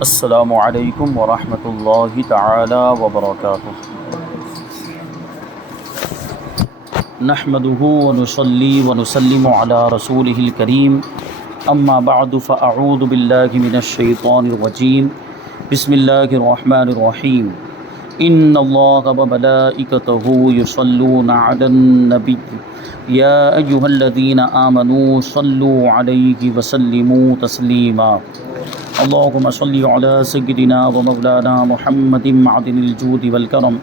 السلام علیکم ورحمۃ اللہ تعالی وبرکاتہ۔ نحمده ونصلي ونسلم على رسوله الكريم، اما بعد فاعوذ باللہ من الشیطان الرجیم، بسم اللہ الرحمن الرحیم۔ ان اللہ وملائکتہ یصلون علی النبی یا ایہا الذین آمنوا صلوا علیہ وسلموا تسلیما۔ اللهم صل على سيدنا ومولانا محمد معدن الجود والكرم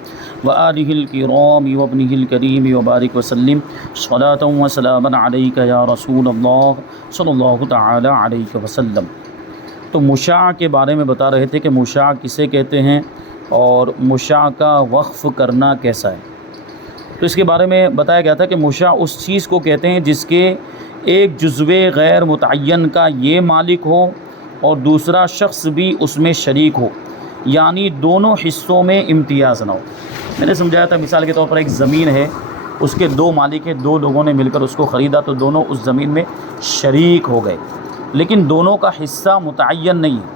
وآله الكرام وابنه الكريم وبارك وسلم صلاة وسلاما عليك يا رسول الله صلی اللہ تعالی علیہ وسلم۔ تو مشاع کے بارے میں بتا رہے تھے کہ مشاع کسے کہتے ہیں اور مشاع کا وقف کرنا کیسا ہے۔ تو اس کے بارے میں بتایا گیا تھا کہ مشاع اس چیز کو کہتے ہیں جس کے ایک جزو غیر متعین کا یہ مالک ہو اور دوسرا شخص بھی اس میں شریک ہو، یعنی دونوں حصوں میں امتیاز نہ ہو۔ میں نے سمجھایا تھا مثال کے طور پر ایک زمین ہے، اس کے دو مالک ہیں، دو لوگوں نے مل کر اس کو خریدا تو دونوں اس زمین میں شریک ہو گئے، لیکن دونوں کا حصہ متعین نہیں ہے،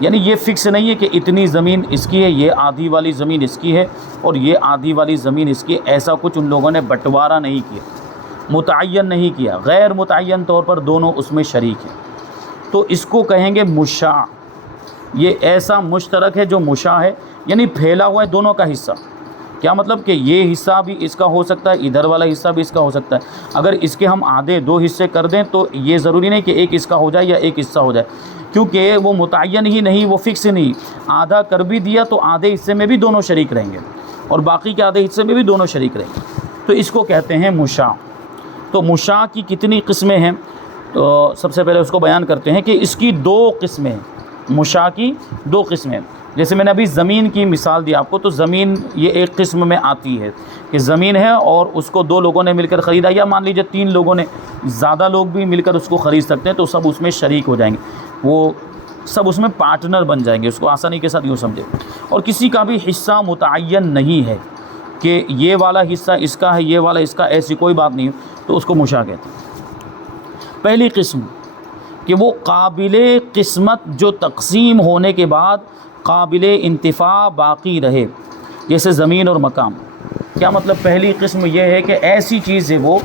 یعنی یہ فکس نہیں ہے کہ اتنی زمین اس کی ہے، یہ آدھی والی زمین اس کی ہے اور یہ آدھی والی زمین اس کی ہے، ایسا کچھ ان لوگوں نے بٹوارہ نہیں کیا، متعین نہیں کیا، غیر متعین طور پر دونوں اس میں شریک ہیں، تو اس کو کہیں گے مشاع۔ یہ ایسا مشترک ہے جو مشاع ہے، یعنی پھیلا ہوا ہے دونوں کا حصہ۔ کیا مطلب کہ یہ حصہ بھی اس کا ہو سکتا ہے، ادھر والا حصہ بھی اس کا ہو سکتا ہے۔ اگر اس کے ہم آدھے دو حصے کر دیں تو یہ ضروری نہیں کہ ایک اس کا ہو جائے یا ایک حصہ ہو جائے، کیونکہ وہ متعین ہی نہیں، وہ فکس نہیں۔ آدھا کر بھی دیا تو آدھے حصے میں بھی دونوں شریک رہیں گے اور باقی کے آدھے حصے میں بھی دونوں شریک رہیں گے، تو اس کو کہتے ہیں مشاع۔ تو مشاع کی کتنی قسمیں ہیں؟ تو سب سے پہلے اس کو بیان کرتے ہیں کہ اس کی دو قسمیں ہیں۔ مشاع کی دو قسمیں، جیسے میں نے ابھی زمین کی مثال دی آپ کو، تو زمین یہ ایک قسم میں آتی ہے کہ زمین ہے اور اس کو دو لوگوں نے مل کر خریدا، یا مان لیجیے تین لوگوں نے، زیادہ لوگ بھی مل کر اس کو خرید سکتے ہیں، تو سب اس میں شریک ہو جائیں گے، وہ سب اس میں پارٹنر بن جائیں گے، اس کو آسانی کے ساتھ یوں سمجھے۔ اور کسی کا بھی حصہ متعین نہیں ہے کہ یہ والا حصہ اس کا ہے، یہ والا اس کا، ایسی کوئی بات نہیں، تو اس کو مشاع کہتے ہیں۔ پہلی قسم کہ وہ قابل قسمت جو تقسیم ہونے کے بعد قابل انتفاع باقی رہے، جیسے زمین اور مکان۔ کیا مطلب؟ پہلی قسم یہ ہے کہ ایسی چیز ہے وہ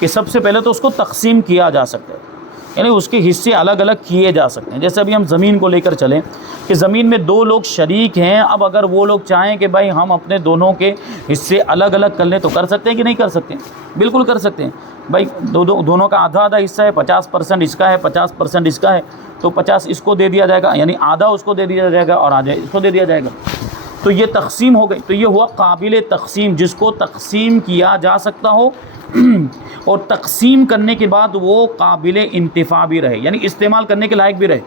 کہ سب سے پہلے تو اس کو تقسیم کیا جا سکتا ہے، یعنی اس کے حصے الگ الگ کیے جا سکتے ہیں۔ جیسے ابھی ہم زمین کو لے کر چلیں کہ زمین میں دو لوگ شریک ہیں، اب اگر وہ لوگ چاہیں کہ بھائی ہم اپنے دونوں کے حصے الگ الگ کر لیں تو کر سکتے ہیں کہ نہیں کر سکتے؟ بالکل کر سکتے ہیں۔ بھائی دونوں کا آدھا آدھا حصہ ہے، 50% اس کا ہے، 50% اس کا ہے، تو 50 اس کو دے دیا جائے گا، یعنی آدھا اس کو دے دیا جائے گا اور آدھا اس کو دے دیا جائے گا، تو یہ تقسیم ہو گئی۔ تو یہ ہوا قابل تقسیم، جس کو تقسیم کیا جا سکتا ہو اور تقسیم کرنے کے بعد وہ قابل انتفاع بھی رہے، یعنی استعمال کرنے کے لائق بھی رہے۔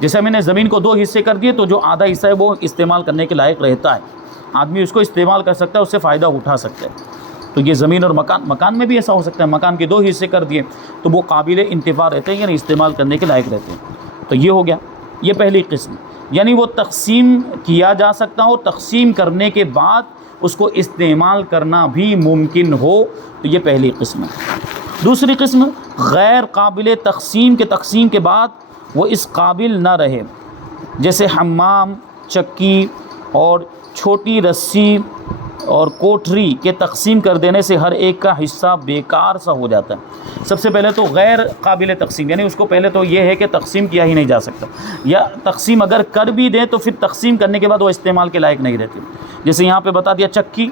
جیسے میں نے زمین کو دو حصے کر دیے تو جو آدھا حصہ ہے وہ استعمال کرنے کے لائق رہتا ہے، آدمی اس کو استعمال کر سکتا ہے، اس سے فائدہ اٹھا سکتا ہے۔ تو یہ زمین اور مکان میں بھی ایسا ہو سکتا ہے، مکان کے دو حصے کر دیے تو وہ قابل انتفاع رہتے ہیں، یعنی استعمال کرنے کے لائق رہتے ہیں۔ تو یہ ہو گیا، یہ پہلی قسم، یعنی وہ تقسیم کیا جا سکتا ہو، تقسیم کرنے کے بعد اس کو استعمال کرنا بھی ممکن ہو، تو یہ پہلی قسم ہے۔ دوسری قسم غیر قابل تقسیم کے بعد وہ اس قابل نہ رہے، جیسے حمام، چکی اور چھوٹی رسی اور کوٹری کے تقسیم کر دینے سے ہر ایک کا حصہ بیکار سا ہو جاتا ہے۔ سب سے پہلے تو غیر قابل تقسیم، یعنی اس کو پہلے تو یہ ہے کہ تقسیم کیا ہی نہیں جا سکتا، یا تقسیم اگر کر بھی دیں تو پھر تقسیم کرنے کے بعد وہ استعمال کے لائق نہیں رہتی۔ جیسے یہاں پہ بتا دیا چکی،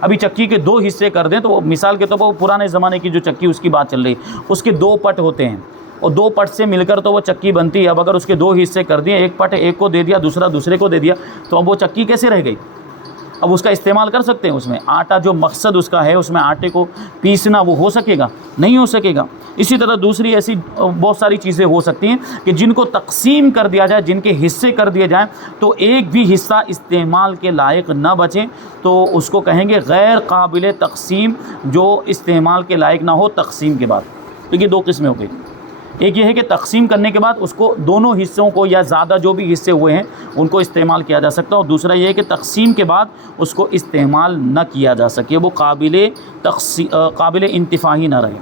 ابھی چکی کے دو حصے کر دیں تو وہ مثال کے طور پر پرانے زمانے کی جو چکی اس کی بات چل رہی ہے، اس کے دو پٹ ہوتے ہیں اور دو پٹ سے مل کر تو وہ چکی بنتی ہے۔ اب اگر اس کے دو حصے کر دیے، ایک پٹ ایک کو دے دیا، دوسرا دوسرے کو دے دیا، تو اب وہ چکی کیسے رہ گئی؟ اب اس کا استعمال کر سکتے ہیں، اس میں آٹا جو مقصد اس کا ہے، اس میں آٹے کو پیسنا وہ ہو سکے گا؟ نہیں ہو سکے گا۔ اسی طرح دوسری ایسی بہت ساری چیزیں ہو سکتی ہیں کہ جن کو تقسیم کر دیا جائے، جن کے حصے کر دیے جائیں تو ایک بھی حصہ استعمال کے لائق نہ بچے، تو اس کو کہیں گے غیر قابل تقسیم، جو استعمال کے لائق نہ ہو تقسیم کے بعد۔ تو یہ دو قسمیں ہو گئی، ایک یہ ہے کہ تقسیم کرنے کے بعد اس کو دونوں حصوں کو یا زیادہ جو بھی حصے ہوئے ہیں ان کو استعمال کیا جا سکتا ہے، اور دوسرا یہ ہے کہ تقسیم کے بعد اس کو استعمال نہ کیا جا سکے، وہ قابل انتفاع ہی نہ رہے۔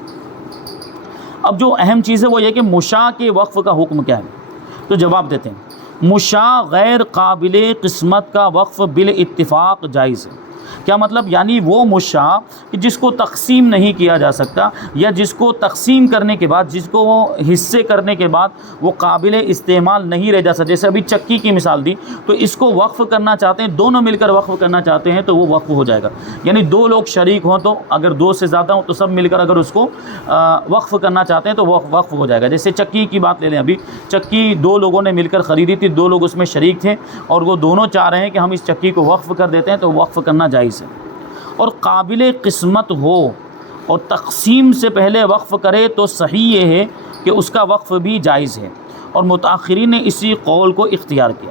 اب جو اہم چیز ہے وہ یہ کہ مشاع کے وقف کا حکم کیا ہے، تو جواب دیتے ہیں مشاع غیر قابل قسمت کا وقف بالاتفاق جائز ہے۔ کیا مطلب؟ یعنی وہ مشاع جس کو تقسیم نہیں کیا جا سکتا، یا جس کو تقسیم کرنے کے بعد، جس کو حصے کرنے کے بعد وہ قابل استعمال نہیں رہ جا سکتا، جیسے ابھی چکی کی مثال دی، تو اس کو وقف کرنا چاہتے ہیں، دونوں مل کر وقف کرنا چاہتے ہیں تو وہ وقف ہو جائے گا۔ یعنی دو لوگ شریک ہوں تو اگر دو سے زیادہ ہوں تو سب مل کر اگر اس کو وقف کرنا چاہتے ہیں تو وہ وقف ہو جائے گا۔ جیسے چکی کی بات لے لیں، ابھی چکی دو لوگوں نے مل کر خریدی تھی، دو لوگ اس میں شریک تھے اور وہ دونوں چاہ رہے ہیں کہ ہم اس چکی کو وقف کر دیتے ہیں، تو وقف کرنا جائز ہے۔ اور قابل قسمت ہو اور تقسیم سے پہلے وقف کرے تو صحیح یہ ہے کہ اس کا وقف بھی جائز ہے، اور متاخرین نے اسی قول کو اختیار کیا۔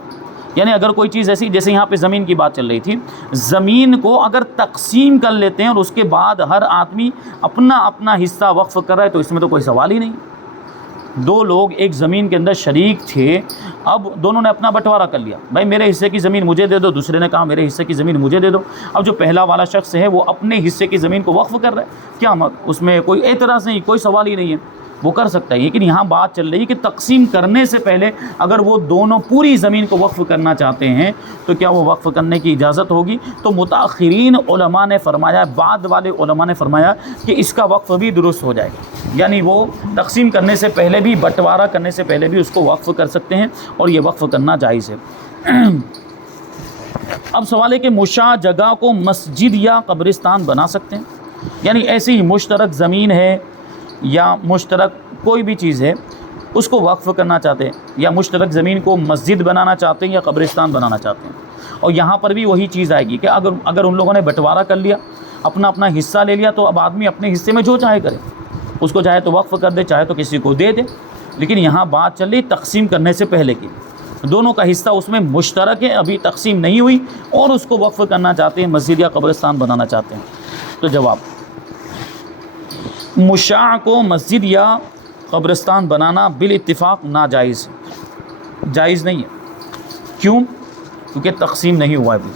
یعنی اگر کوئی چیز ایسی، جیسے یہاں پہ زمین کی بات چل رہی تھی، زمین کو اگر تقسیم کر لیتے ہیں اور اس کے بعد ہر آدمی اپنا اپنا حصہ وقف کر رہا ہے تو اس میں تو کوئی سوال ہی نہیں۔ دو لوگ ایک زمین کے اندر شریک تھے، اب دونوں نے اپنا بٹوارہ کر لیا، بھائی میرے حصے کی زمین مجھے دے دو، دوسرے نے کہا میرے حصے کی زمین مجھے دے دو۔ اب جو پہلا والا شخص ہے وہ اپنے حصے کی زمین کو وقف کر رہا ہے، کیا اس میں کوئی اعتراض نہیں، کوئی سوال ہی نہیں ہے، وہ کر سکتا ہے۔ لیکن یہاں بات چل رہی ہے کہ تقسیم کرنے سے پہلے اگر وہ دونوں پوری زمین کو وقف کرنا چاہتے ہیں تو کیا وہ وقف کرنے کی اجازت ہوگی؟ تو متاخرین علماء نے فرمایا، بعد والے علماء نے فرمایا کہ اس کا وقف بھی درست ہو جائے گا، یعنی وہ تقسیم کرنے سے پہلے بھی، بٹوارہ کرنے سے پہلے بھی اس کو وقف کر سکتے ہیں، اور یہ وقف کرنا جائز ہے۔ اب سوال ہے کہ مشاع جگہ کو مسجد یا قبرستان بنا سکتے ہیں؟ یعنی ایسی ہی مشترک زمین ہے یا مشترک کوئی بھی چیز ہے، اس کو وقف کرنا چاہتے ہیں، یا مشترک زمین کو مسجد بنانا چاہتے ہیں یا قبرستان بنانا چاہتے ہیں۔ اور یہاں پر بھی وہی چیز آئے گی کہ اگر ان لوگوں نے بٹوارہ کر لیا، اپنا اپنا حصہ لے لیا، تو اب آدمی اپنے حصے میں جو چاہے کرے، اس کو چاہے تو وقف کر دے، چاہے تو کسی کو دے دے۔ لیکن یہاں بات چل رہی تقسیم کرنے سے پہلے کی، دونوں کا حصہ اس میں مشترک ہے، ابھی تقسیم نہیں ہوئی اور اس کو وقف کرنا چاہتے ہیں، مسجد یا قبرستان بنانا چاہتے ہیں۔ تو جواب، مشاع کو مسجد یا قبرستان بنانا بالاتفاق ناجائز، جائز نہیں ہے۔ کیوں؟ کیونکہ تقسیم نہیں ہوا ابھی۔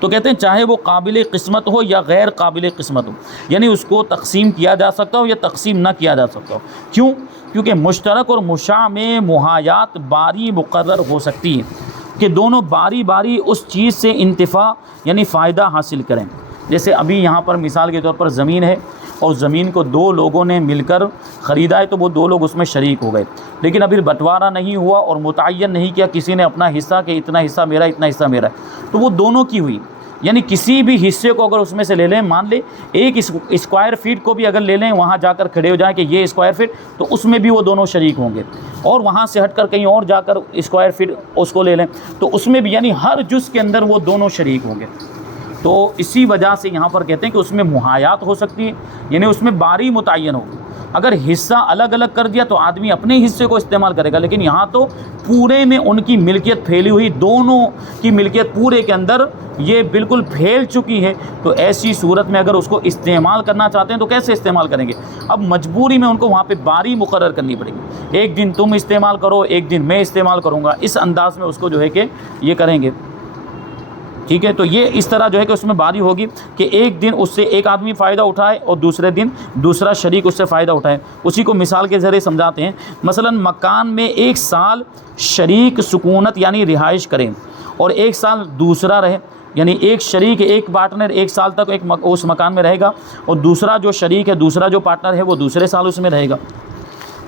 تو کہتے ہیں چاہے وہ قابل قسمت ہو یا غیر قابل قسمت ہو، یعنی اس کو تقسیم کیا جا سکتا ہو یا تقسیم نہ کیا جا سکتا ہو۔ کیوں؟ کیونکہ مشترک اور مشاع میں محایات باری مقرر ہو سکتی ہے کہ دونوں باری باری اس چیز سے انتفاع یعنی فائدہ حاصل کریں۔ جیسے ابھی یہاں پر مثال کے طور پر زمین ہے، اور زمین کو دو لوگوں نے مل کر خریدا ہے، تو وہ دو لوگ اس میں شریک ہو گئے، لیکن ابھی بٹوارہ نہیں ہوا اور متعین نہیں کیا کسی نے اپنا حصہ کہ اتنا حصہ میرا، اتنا حصہ میرا ہے، تو وہ دونوں کی ہوئی۔ یعنی کسی بھی حصے کو اگر اس میں سے لے لیں، مان لیں ایک اسکوائر فٹ کو بھی اگر لے لیں، وہاں جا کر کھڑے ہو جائیں کہ یہ اسکوائر فٹ، تو اس میں بھی وہ دونوں شریک ہوں گے، اور وہاں سے ہٹ کر کہیں اور جا کر اسکوائر فٹ اس کو لے لیں تو اس میں بھی، یعنی ہر جز کے اندر وہ دونوں شریک ہوں گے۔ تو اسی وجہ سے یہاں پر کہتے ہیں کہ اس میں محایات ہو سکتی ہے، یعنی اس میں باری متعین ہوگی۔ اگر حصہ الگ الگ کر دیا تو آدمی اپنے حصے کو استعمال کرے گا، لیکن یہاں تو پورے میں ان کی ملکیت پھیلی ہوئی، دونوں کی ملکیت پورے کے اندر یہ بالکل پھیل چکی ہے، تو ایسی صورت میں اگر اس کو استعمال کرنا چاہتے ہیں تو کیسے استعمال کریں گے؟ اب مجبوری میں ان کو وہاں پہ باری مقرر کرنی پڑے گی، ایک دن تم استعمال کرو، ایک دن میں استعمال کروں گا، اس انداز میں اس کو جو ہے کہ یہ کریں گے۔ ٹھیک ہے، تو یہ اس طرح جو ہے کہ اس میں باری ہوگی کہ ایک دن اس سے ایک آدمی فائدہ اٹھائے اور دوسرے دن دوسرا شریک اس سے فائدہ اٹھائے۔ اسی کو مثال کے ذریعے سمجھاتے ہیں۔ مثلا مکان میں ایک سال شریک سکونت یعنی رہائش کریں، اور ایک سال دوسرا رہے، یعنی ایک شریک، ایک پارٹنر ایک سال تک اس مکان میں رہے گا، اور دوسرا جو شریک ہے، دوسرا جو پارٹنر ہے وہ دوسرے سال اس میں رہے گا۔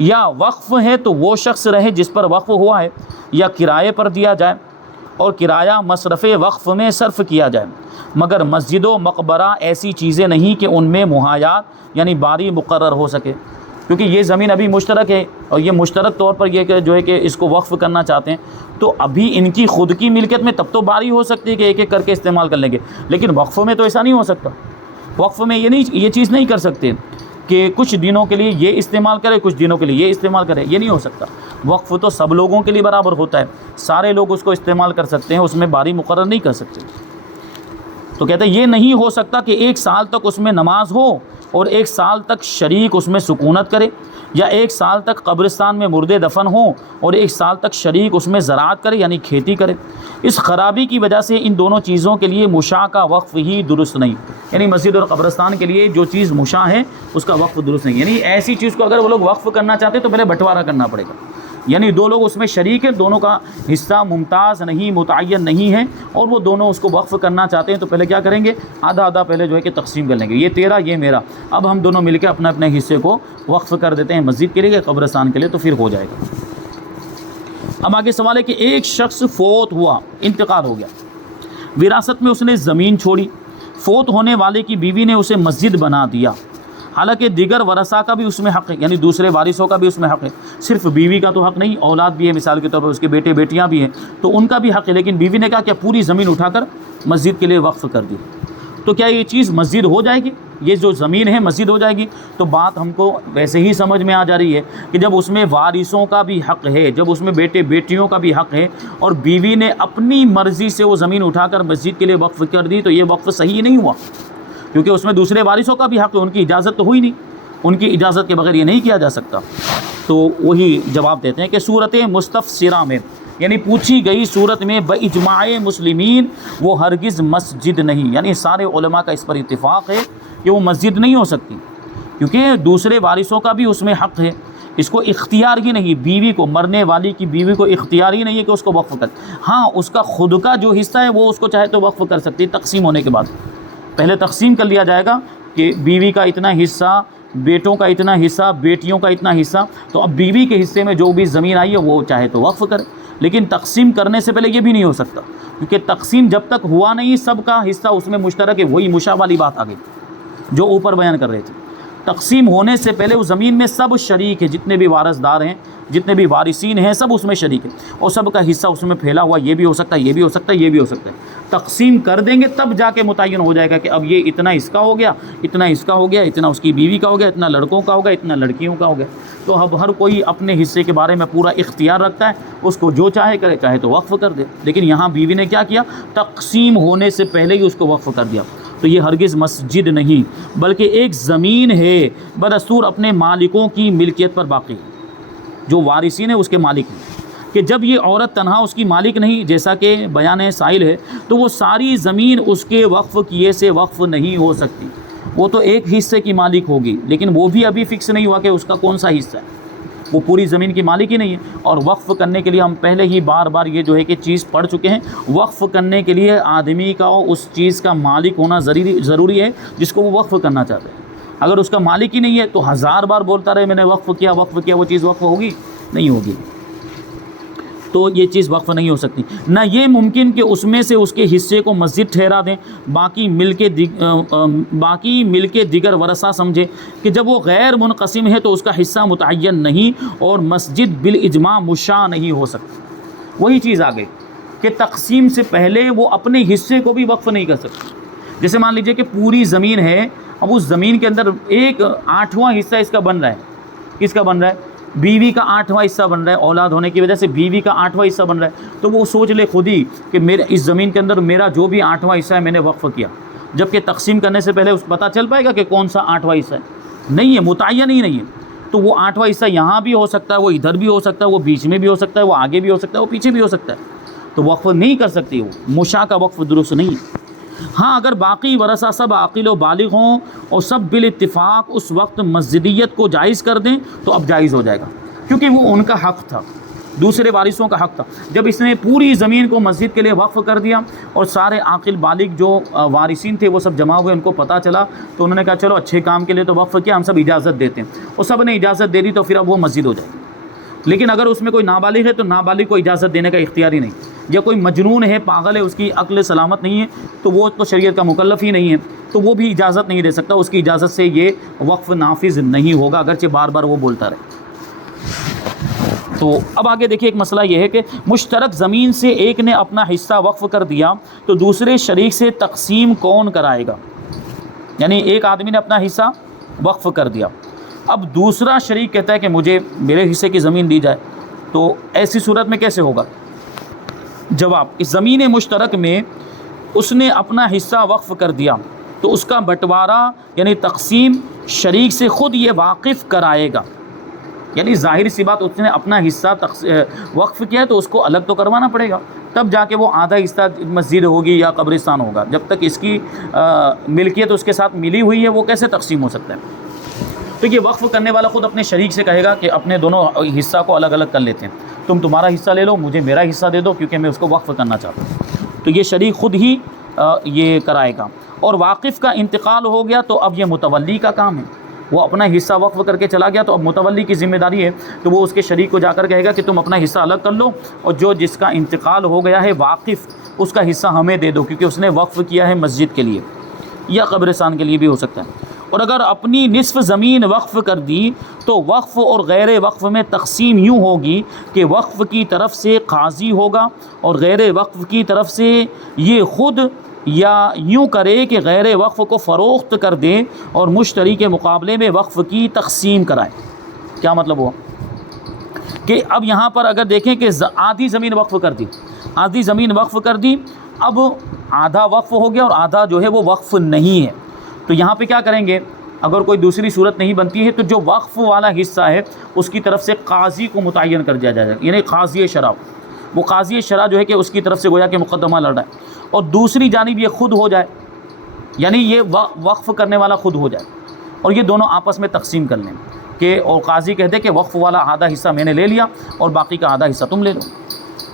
یا وقف ہے تو وہ شخص رہے جس پر وقف ہوا ہے، یا کرائے پر دیا جائے اور کرایہ مصرف وقف میں صرف کیا جائے، مگر مسجد و مقبرہ ایسی چیزیں نہیں کہ ان میں محایات یعنی باری مقرر ہو سکے، کیونکہ یہ زمین ابھی مشترک ہے اور یہ مشترک طور پر یہ کہ جو ہے کہ اس کو وقف کرنا چاہتے ہیں، تو ابھی ان کی خود کی ملکیت میں تب تو باری ہو سکتی ہے کہ ایک ایک کر کے استعمال کر لیں گے، لیکن وقف میں تو ایسا نہیں ہو سکتا۔ وقف میں یہ چیز نہیں کر سکتے کہ کچھ دنوں کے لیے یہ استعمال کرے، کچھ دنوں کے لیے یہ استعمال کرے، یہ نہیں ہو سکتا۔ وقف تو سب لوگوں کے لیے برابر ہوتا ہے، سارے لوگ اس کو استعمال کر سکتے ہیں، اس میں باری مقرر نہیں کر سکتے۔ تو کہتے ہیں یہ نہیں ہو سکتا کہ ایک سال تک اس میں نماز ہو اور ایک سال تک شریک اس میں سکونت کرے، یا ایک سال تک قبرستان میں مردے دفن ہوں اور ایک سال تک شریک اس میں زراعت کرے یعنی کھیتی کرے۔ اس خرابی کی وجہ سے ان دونوں چیزوں کے لیے مشاع کا وقف ہی درست نہیں، یعنی مسجد اور قبرستان کے لیے جو چیز مشاع ہے اس کا وقف درست نہیں، یعنی ایسی چیز کو اگر وہ لوگ وقف کرنا چاہتے ہیں تو پہلے بٹوارہ کرنا پڑے گا، یعنی دو لوگ اس میں شریک ہیں، دونوں کا حصہ ممتاز نہیں، متعین نہیں ہے، اور وہ دونوں اس کو وقف کرنا چاہتے ہیں، تو پہلے کیا کریں گے؟ آدھا آدھا پہلے جو ہے کہ تقسیم کر لیں گے، یہ تیرا یہ میرا، اب ہم دونوں مل کے اپنے اپنے حصے کو وقف کر دیتے ہیں مسجد کے لیے، قبرستان کے لیے، تو پھر ہو جائے گا۔ اب آگے سوال ہے کہ ایک شخص فوت ہوا، انتقال ہو گیا، وراثت میں اس نے زمین چھوڑی، فوت ہونے والے کی بیوی نے اسے مسجد بنا دیا، حالانکہ دیگر ورثاء کا بھی اس میں حق ہے، یعنی دوسرے وارثوں کا بھی اس میں حق ہے، صرف بیوی کا تو حق نہیں، اولاد بھی ہے، مثال کے طور پر اس کے بیٹے بیٹیاں بھی ہیں، تو ان کا بھی حق ہے، لیکن بیوی نے کہا کہ پوری زمین اٹھا کر مسجد کے لیے وقف کر دی، تو کیا یہ چیز مسجد ہو جائے گی؟ یہ جو زمین ہے مسجد ہو جائے گی؟ تو بات ہم کو ویسے ہی سمجھ میں آ جا رہی ہے کہ جب اس میں وارثوں کا بھی حق ہے، جب اس میں بیٹے بیٹیوں کا بھی حق ہے، اور بیوی نے اپنی مرضی سے وہ زمین اٹھا کر مسجد کے لیے وقف کر دی، تو یہ وقف صحیح نہیں ہوا، کیونکہ اس میں دوسرے وارثوں کا بھی حق ہے، ان کی اجازت تو ہوئی نہیں، ان کی اجازت کے بغیر یہ نہیں کیا جا سکتا۔ تو وہی جواب دیتے ہیں کہ صورت مستفسرہ میں، یعنی پوچھی گئی صورت میں باجماع مسلمین وہ ہرگز مسجد نہیں، یعنی سارے علماء کا اس پر اتفاق ہے کہ وہ مسجد نہیں ہو سکتی، کیونکہ دوسرے وارثوں کا بھی اس میں حق ہے، اس کو اختیار ہی نہیں، بیوی کو، مرنے والی کی بیوی کو اختیار ہی نہیں ہے کہ اس کو وقف کر، ہاں اس کا خود کا جو حصہ ہے وہ اس کو چاہے تو وقف کر سکتی، تقسیم ہونے کے بعد پہلے تقسیم کر لیا جائے گا کہ بیوی کا اتنا حصہ، بیٹوں کا اتنا حصہ، بیٹیوں کا اتنا حصہ، تو اب بیوی کے حصے میں جو بھی زمین آئی ہے وہ چاہے تو وقف کرے، لیکن تقسیم کرنے سے پہلے یہ بھی نہیں ہو سکتا، کیونکہ تقسیم جب تک ہوا نہیں، سب کا حصہ اس میں مشترک ہے، وہی مشا والی بات آ گئی جو اوپر بیان کر رہے تھے۔ تقسیم ہونے سے پہلے اس زمین میں سب شریک ہے، جتنے بھی وارث دار ہیں، جتنے بھی وارثین ہیں، سب اس میں شریک ہے، اور سب کا حصہ اس میں پھیلا ہوا، یہ بھی ہو سکتا ہے، یہ بھی ہو سکتا ہے، یہ بھی ہو سکتا ہے۔ تقسیم کر دیں گے تب جا کے متعین ہو جائے گا کہ اب یہ اتنا اس کا ہو گیا، اتنا اس کا ہو گیا، اتنا اس کی بیوی کا ہو گیا، اتنا لڑکوں کا ہو گیا، اتنا لڑکیوں کا ہو گیا۔ تو اب ہر کوئی اپنے حصے کے بارے میں پورا اختیار رکھتا ہے، اس کو جو چاہے کرے، چاہے تو وقف کر دے، لیکن یہاں بیوی نے کیا کیا؟ تقسیم ہونے سے پہلے ہی اس کو وقف کر دیا، تو یہ ہرگز مسجد نہیں، بلکہ ایک زمین ہے، بدستور اپنے مالکوں کی ملکیت پر باقی، جو وارثین ہیں اس کے مالک ہیں، کہ جب یہ عورت تنہا اس کی مالک نہیں، جیسا کہ بیان سائل ہے، تو وہ ساری زمین اس کے وقف کیے سے وقف نہیں ہو سکتی، وہ تو ایک حصے کی مالک ہوگی، لیکن وہ بھی ابھی فکس نہیں ہوا کہ اس کا کون سا حصہ ہے، وہ پوری زمین کی مالک ہی نہیں ہے۔ اور وقف کرنے کے لیے ہم پہلے ہی بار بار یہ جو ہے کہ چیز پڑھ چکے ہیں، وقف کرنے کے لیے آدمی کا اس چیز کا مالک ہونا ضروری ہے جس کو وہ وقف کرنا چاہتے ہیں۔ اگر اس کا مالک ہی نہیں ہے تو ہزار بار بولتا رہے میں نے وقف کیا، وہ چیز وقف ہوگی؟ نہیں ہوگی، تو یہ چیز وقف نہیں ہو سکتی۔ نہ یہ ممکن کہ اس میں سے اس کے حصے کو مسجد ٹھہرا دیں، باقی مل کے دیگر ورثہ سمجھے کہ جب وہ غیر منقسم ہے تو اس کا حصہ متعین نہیں، اور مسجد بالاجماع مشاع نہیں ہو سکتی۔ وہی چیز آ گئی کہ تقسیم سے پہلے وہ اپنے حصے کو بھی وقف نہیں کر سکتے۔ جیسے مان لیجئے کہ پوری زمین ہے، اب اس زمین کے اندر 1/8واں حصہ اس کا بن رہا ہے، کس کا بن رہا ہے؟ بیوی کا 8واں حصہ بن رہا ہے، اولاد ہونے کی وجہ سے بیوی کا 8واں حصہ بن رہا ہے، تو وہ سوچ لے خود ہی کہ میرے اس زمین کے اندر میرا جو بھی 8واں حصہ ہے میں نے وقف کیا، جبکہ تقسیم کرنے سے پہلے اس پتہ چل پائے گا کہ کون سا 8واں حصہ ہے؟ نہیں ہے، متعین ہی نہیں ہے، تو وہ 8واں حصہ یہاں بھی ہو سکتا ہے، وہ ادھر بھی ہو سکتا ہے، وہ بیچ میں بھی ہو سکتا ہے، وہ آگے بھی ہو سکتا ہے، وہ پیچھے بھی ہو سکتا ہے، تو وقف نہیں کر سکتی، وہ مشاع کا وقف درست نہیں ہے۔ ہاں اگر باقی ورثہ سب عاقل و بالغ ہوں اور سب بالاتفاق اس وقت مسجدیت کو جائز کر دیں تو اب جائز ہو جائے گا، کیونکہ وہ ان کا حق تھا، دوسرے وارثوں کا حق تھا۔ جب اس نے پوری زمین کو مسجد کے لیے وقف کر دیا اور سارے عاقل بالغ جو وارثین تھے وہ سب جمع ہوئے، ان کو پتہ چلا تو انہوں نے کہا چلو اچھے کام کے لیے تو وقف کیا، ہم سب اجازت دیتے ہیں، اور سب نے اجازت دے دی، تو پھر اب وہ مسجد ہو جائے گی۔ لیکن اگر اس میں کوئی نابالغ ہے تو نابالغ کو اجازت دینے کا اختیار ہی نہیں، یا کوئی مجنون ہے، پاگل ہے، اس کی عقل سلامت نہیں ہے، تو وہ تو شریعت کا مکلف ہی نہیں ہے، تو وہ بھی اجازت نہیں دے سکتا، اس کی اجازت سے یہ وقف نافذ نہیں ہوگا، اگرچہ بار بار وہ بولتا رہے۔ تو اب آگے دیکھیے، ایک مسئلہ یہ ہے کہ مشترک زمین سے ایک نے اپنا حصہ وقف کر دیا تو دوسرے شریک سے تقسیم کون کرائے گا؟ یعنی ایک آدمی نے اپنا حصہ وقف کر دیا، اب دوسرا شریک کہتا ہے کہ مجھے میرے حصے کی زمین دی جائے، تو ایسی صورت میں کیسے ہوگا؟ جواب، اس زمین مشترک میں اس نے اپنا حصہ وقف کر دیا تو اس کا بٹوارا یعنی تقسیم شریک سے خود یہ واقف کرائے گا، یعنی ظاہر سی بات اس نے اپنا حصہ وقف کیا ہے تو اس کو الگ تو کروانا پڑے گا، تب جا کے وہ آدھا حصہ مسجد ہوگی یا قبرستان ہوگا، جب تک اس کی ملکیت اس کے ساتھ ملی ہوئی ہے وہ کیسے تقسیم ہو سکتا ہے؟ تو یہ وقف کرنے والا خود اپنے شریک سے کہے گا کہ اپنے دونوں حصہ کو الگ الگ کر لیتے ہیں، تم تمہارا حصہ لے لو، مجھے میرا حصہ دے دو، کیونکہ میں اس کو وقف کرنا چاہتا ہوں۔ تو یہ شریک خود ہی یہ کرائے گا۔ اور واقف کا انتقال ہو گیا تو اب یہ متولی کا کام ہے، وہ اپنا حصہ وقف کر کے چلا گیا تو اب متولی کی ذمہ داری ہے کہ وہ اس کے شریک کو جا کر کہے گا کہ تم اپنا حصہ الگ کر لو، اور جو جس کا انتقال ہو گیا ہے واقف، اس کا حصہ ہمیں دے دو، کیونکہ اس نے وقف کیا ہے مسجد کے لیے یا قبرستان کے لیے بھی ہو سکتا ہے۔ اور اگر اپنی نصف زمین وقف کر دی تو وقف اور غیر وقف میں تقسیم یوں ہوگی کہ وقف کی طرف سے قاضی ہوگا اور غیر وقف کی طرف سے یہ خود، یا یوں کرے کہ غیر وقف کو فروخت کر دے اور مشتری کے مقابلے میں وقف کی تقسیم کرائے۔ کیا مطلب ہوا کہ اب یہاں پر اگر دیکھیں کہ آدھی زمین وقف کر دی، آدھی زمین وقف کر دی، اب آدھا وقف ہو گیا اور آدھا جو ہے وہ وقف نہیں ہے، تو یہاں پہ کیا کریں گے؟ اگر کوئی دوسری صورت نہیں بنتی ہے تو جو وقف والا حصہ ہے اس کی طرف سے قاضی کو متعین کر دیا جائے گا، یعنی قاضی شرع، وہ قاضی شرع جو ہے کہ اس کی طرف سے گویا کہ مقدمہ لڑ رہا ہے، اور دوسری جانب یہ خود ہو جائے، یعنی یہ وقف کرنے والا خود ہو جائے اور یہ دونوں آپس میں تقسیم کر لیں کہ، اور قاضی کہہ دے کہ وقف والا آدھا حصہ میں نے لے لیا اور باقی کا آدھا حصہ تم لے لو،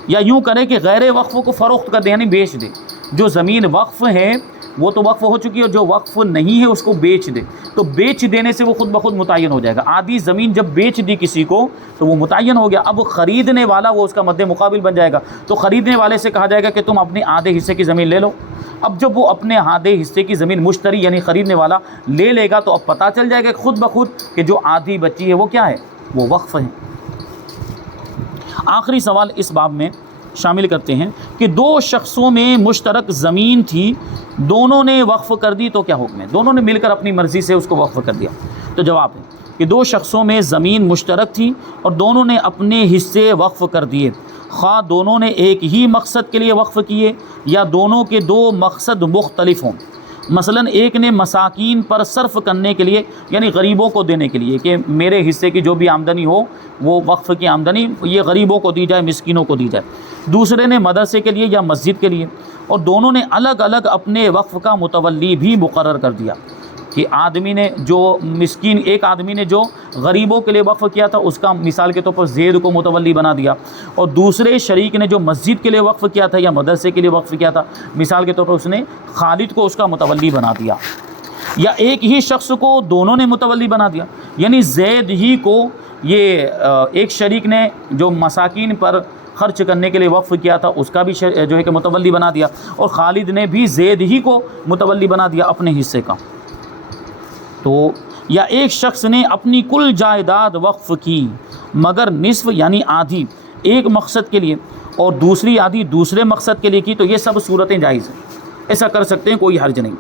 یا یوں کرے کہ غیر وقف کو فروخت کر دے، یعنی بیچ دے، جو زمین وقف ہے وہ تو وقف ہو چکی ہے اور جو وقف نہیں ہے اس کو بیچ دے، تو بیچ دینے سے وہ خود بخود متعین ہو جائے گا۔ آدھی زمین جب بیچ دی کسی کو تو وہ متعین ہو گیا، اب خریدنے والا وہ اس کا مد مقابل بن جائے گا، تو خریدنے والے سے کہا جائے گا کہ تم اپنے آدھے حصے کی زمین لے لو۔ اب جب وہ اپنے آدھے حصے کی زمین مشتری یعنی خریدنے والا لے لے گا تو اب پتہ چل جائے گا خود بخود کہ جو آدھی بچی ہے وہ کیا ہے، وہ وقف ہے۔ آخری سوال اس باب میں شامل کرتے ہیں کہ دو شخصوں میں مشترک زمین تھی، دونوں نے وقف کر دی تو کیا حکم ہے؟ دونوں نے مل کر اپنی مرضی سے اس کو وقف کر دیا، تو جواب ہے کہ دو شخصوں میں زمین مشترک تھی اور دونوں نے اپنے حصے وقف کر دیے، خواہ دونوں نے ایک ہی مقصد کے لیے وقف کیے یا دونوں کے دو مقصد مختلف ہوں۔ مثلا ایک نے مساکین پر صرف کرنے کے لیے، یعنی غریبوں کو دینے کے لیے کہ میرے حصے کی جو بھی آمدنی ہو وہ وقف کی آمدنی یہ غریبوں کو دی جائے، مسکینوں کو دی جائے، دوسرے نے مدرسے کے لیے یا مسجد کے لیے، اور دونوں نے الگ الگ اپنے وقف کا متولی بھی مقرر کر دیا کہ آدمی نے جو مسکین، ایک آدمی نے جو غریبوں کے لیے وقف کیا تھا اس کا مثال کے طور پر زید کو متولی بنا دیا، اور دوسرے شریک نے جو مسجد کے لیے وقف کیا تھا یا مدرسے کے لیے وقف کیا تھا مثال کے طور پر اس نے خالد کو اس کا متولی بنا دیا، یا ایک ہی شخص کو دونوں نے متولی بنا دیا، یعنی زید ہی کو یہ ایک شریک نے جو مساکین پر خرچ کرنے کے لیے وقف کیا تھا اس کا بھی جو ہے کہ متولی بنا دیا، اور خالد نے بھی زید ہی کو متولی بنا دیا اپنے حصے کا۔ تو یا ایک شخص نے اپنی کل جائیداد وقف کی مگر نصف یعنی آدھی ایک مقصد کے لیے اور دوسری آدھی دوسرے مقصد کے لیے کی، تو یہ سب صورتیں جائز ہیں، ایسا کر سکتے ہیں، کوئی حرج نہیں،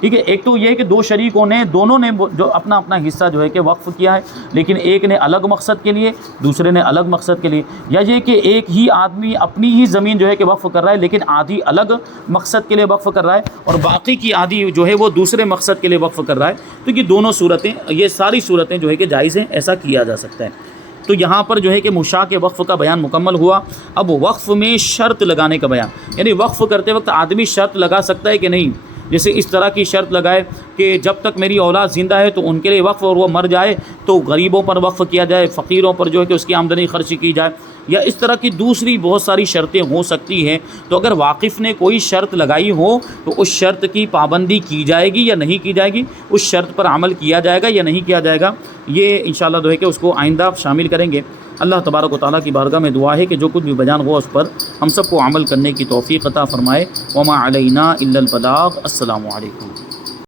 ٹھیک ہے۔ ایک تو یہ ہے کہ دو شریکوں نے دونوں نے جو اپنا اپنا حصہ جو ہے کہ وقف کیا ہے، لیکن ایک نے الگ مقصد کے لیے دوسرے نے الگ مقصد کے لیے، یا یہ کہ ایک ہی آدمی اپنی ہی زمین جو ہے کہ وقف کر رہا ہے لیکن آدھی الگ مقصد کے لیے وقف کر رہا ہے اور باقی کی آدھی جو ہے وہ دوسرے مقصد کے لیے وقف کر رہا ہے، تو یہ دونوں صورتیں، یہ ساری صورتیں جو ہے کہ جائز ہیں، ایسا کیا جا سکتا ہے۔ تو یہاں پر جو ہے کہ مشاع کے وقف کا بیان مکمل ہوا۔ اب وقف میں شرط لگانے کا بیان، یعنی وقف کرتے وقت آدمی شرط لگا سکتا ہے کہ نہیں، جیسے اس طرح کی شرط لگائے کہ جب تک میری اولاد زندہ ہے تو ان کے لیے وقف، اور وہ مر جائے تو غریبوں پر وقف کیا جائے، فقیروں پر جو ہے کہ اس کی آمدنی خرچ کی جائے، یا اس طرح کی دوسری بہت ساری شرطیں ہو سکتی ہیں۔ تو اگر واقف نے کوئی شرط لگائی ہو تو اس شرط کی پابندی کی جائے گی یا نہیں کی جائے گی، اس شرط پر عمل کیا جائے گا یا نہیں کیا جائے گا، یہ انشاءاللہ جو ہے کہ اس کو آئندہ شامل کریں گے۔ اللہ تبارک و تعالیٰ کی بارگاہ میں دعا ہے کہ جو کچھ بھی بیان ہوا اس پر ہم سب کو عمل کرنے کی توفیق عطا فرمائے۔ وما علینا الا البلاغ۔ السلام علیکم۔